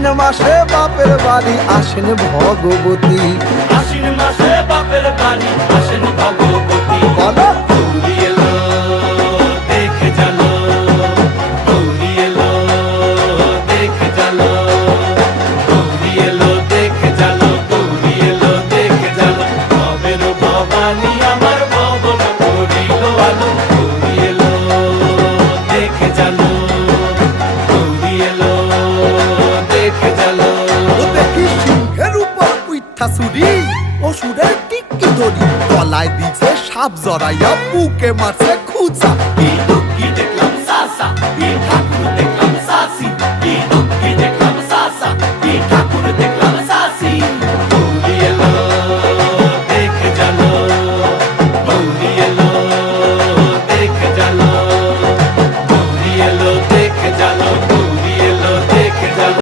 আশ্বিন মাসে বাপের বাড়ি আসেন ভগবতী। আশ্বিন মাসে বাপের বাড়ি আসেন ভগবতী। বলো গৌরী এলো দেখে জানো, গৌরী এলো দেখে জানো, গৌরী এলো দেখে জানো, গৌরী এলো দেখে জানো। ভবের ভবানী আমার ভবন করিল আলো। গৌরী এলো দেখে জানো, গৌরী এলো দেখে জানো। ও দেখি সিংহের উপর উইঠা চুরি, অসুরের টিকি ধরি গলায় দিছে সাপ জড়াইয়া বুকে মারছে খুঁচা। কিন্তু